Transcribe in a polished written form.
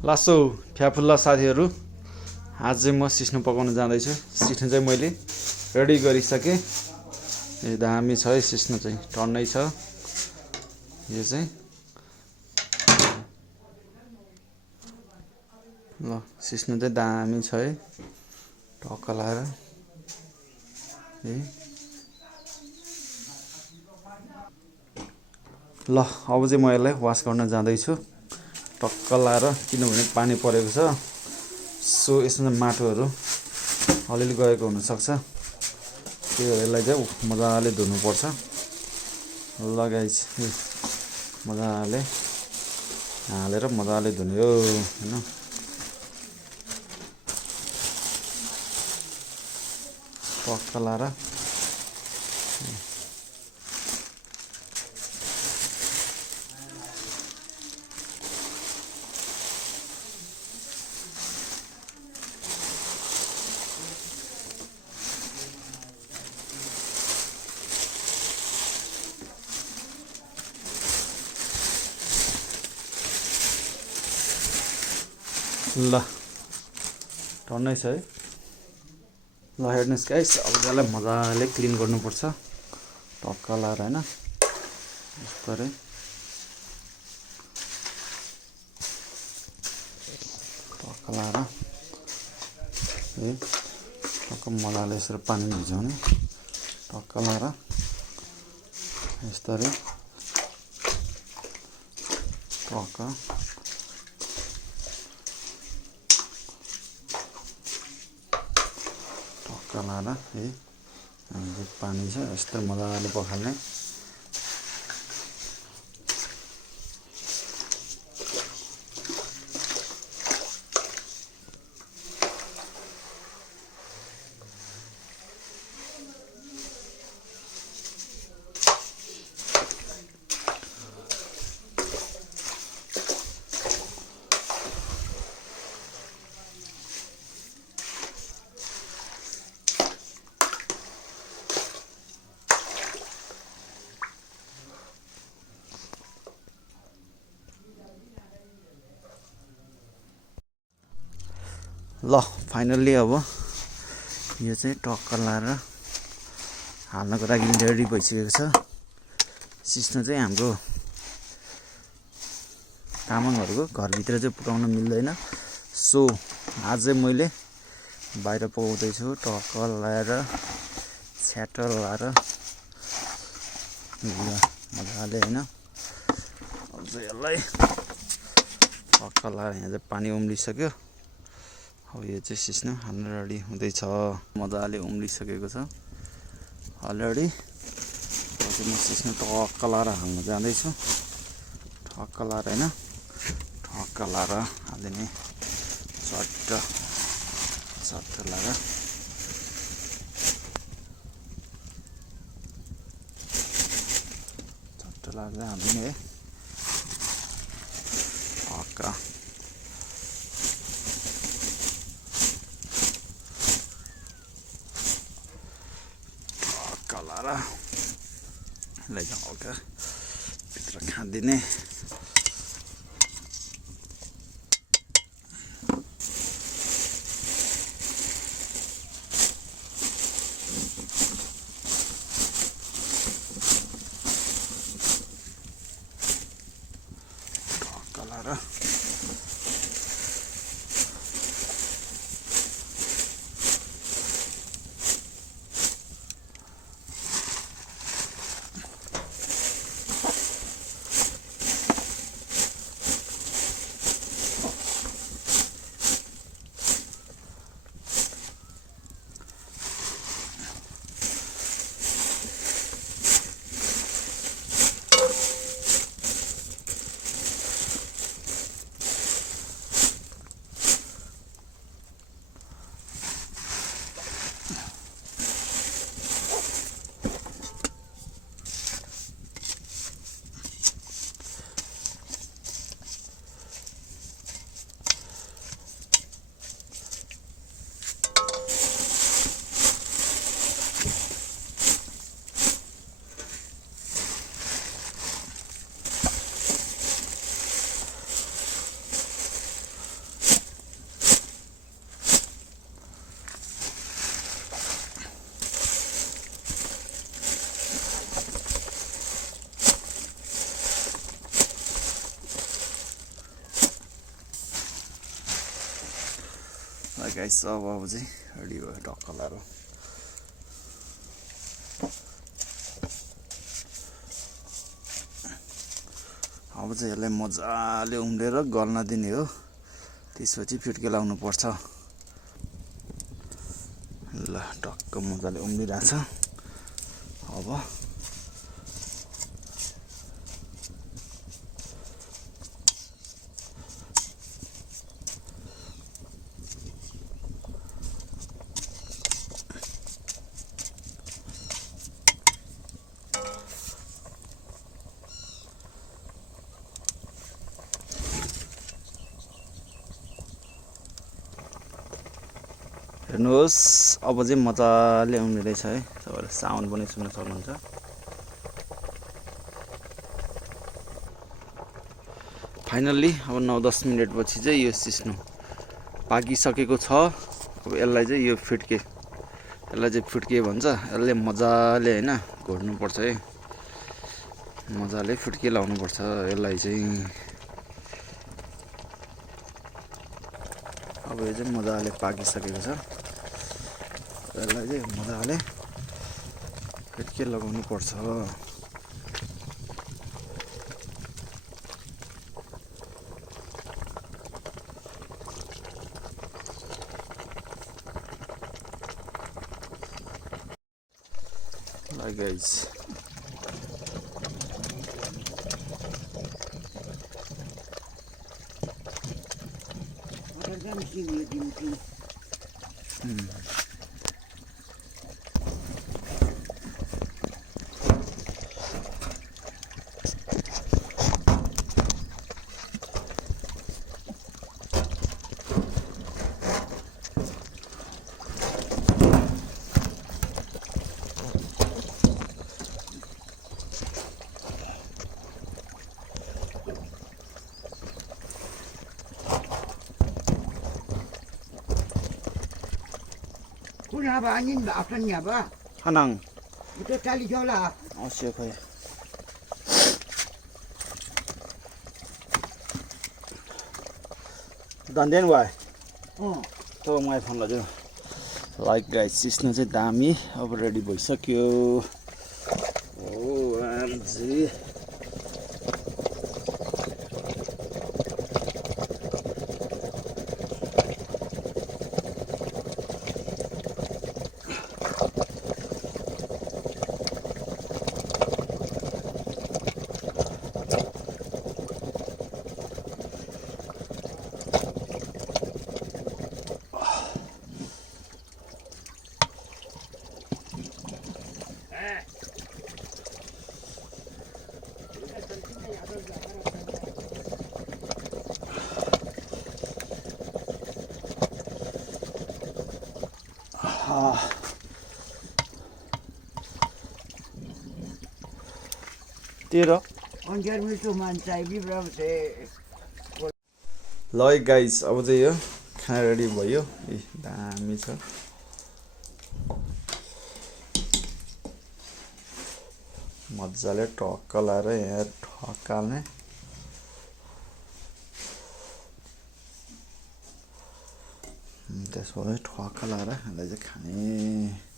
लासो फ्याफुल्ला साथीहरू, आज चाहिँ म सिस्नो पकाउन जाँदैछु। सिस्नो चाहिँ मैले रेडी गरिसकेँ। यो दामी छ है, सिस्नो चाहिँ टन्नै छ। यो चाहिँ ल सिस्नो चाहिँ दामी छ है, टक्क लाएर ल अब चाहिँ म यसलाई वास गर्न जाँदैछु टक्क लाएर, किनभने पानी परेको छ। सो यसमा माटोहरू अलिअलि गएको हुनसक्छ, त्यही भएर यसलाई चाहिँ मजाले धुनुपर्छ। ल गाइस, मजाले हालेर मजाले धुने हो हैन। टक्क लाएर ल टन्नै छ है। ल हेर्नुहोस् गाइस, अब यसलाई मजाले क्लिन गर्नुपर्छ टक्क लाएर हैन। यस्तरी टक्क लाएर टक्क मजाले यसरी पानी भिजाउने, टक्क लाएर यस्तरी टक्क लाएर है। हाम्रो पानी छ यस्तै मजाले पखाल्ने। ल फाइनल्ली अब यो चाहिँ टक्क लाएर हाल्नको लागि रेडी भइसकेको छ। सिस्नो चाहिँ हाम्रो तामाङहरूको घरभित्र चाहिँ पकाउन मिल्दैन। सो आज चाहिँ मैले बाहिर पकाउँदैछु टक्क लाएर, छ्याटो लाएर मजाले हैन। अब चाहिँ यसलाई टक्क लाएर यहाँ चाहिँ पानी उम्लिसक्यो। अब यो चाहिँ सिस्नो हाल्न रेडी हुँदैछ, मजाले उम्लिसकेको छ अलरेडी। अब चाहिँ म सिस्नो टक्क लाएर हाल्न जाँदैछु, टक्क लाएर हैन, टक्क लाएर हालिदिने चट्ट लाएर हालिदिने है टक्क। यसलाई हल्का भित्र खाँदिने। गाइस अब चाहिँ रेडी भयो टक्क लाएर अब चाहिँ यसलाई मजाले उम्लेर गल्न दिने हो त्यसपछि फिर्के लाउनु पर्छ ल टक्क मजाले उम्लिरहेछ अब हेर्नुहोस् अब चाहिँ मजाले उम्लिँदैछ है तपाईँले साउन्ड पनि सुन्न सक्नुहुन्छ फाइनल्ली अब 9-10 मिनेटपछि चाहिँ यो सिस्नो पाकिसकेको छ अब यसलाई चाहिँ यो फिर्के यसलाई चाहिँ फिर्के भन्छ यसले मजाले हैन घोड्नुपर्छ है मजाले फिर्के लाउनुपर्छ यसलाई चाहिँ अब यो चाहिँ मजाले पाकिसकेको छ यसलाई चाहिँ मजाले फिर्के लगाउनु पर्छ Hi guys. Kunapa angin ba akannya ba? Hanang. Itu tali jola. Oh siapa ya? Dandian why? Oh. To my phone laju. Like guys, सिस्नो चाहिँ दामी अब रेडी भइसक्यो ओ आमजी तेह्र Onjar mitu mancai bi berapa sih? ल है गाइस अब चाहिँ यो खाना रेडी भयो ए दामी छ मजाले टक्क लाएर यहाँ ठक्काल्ने त्यसपछि ठक्क लाएर यसलाई चाहिँ खाने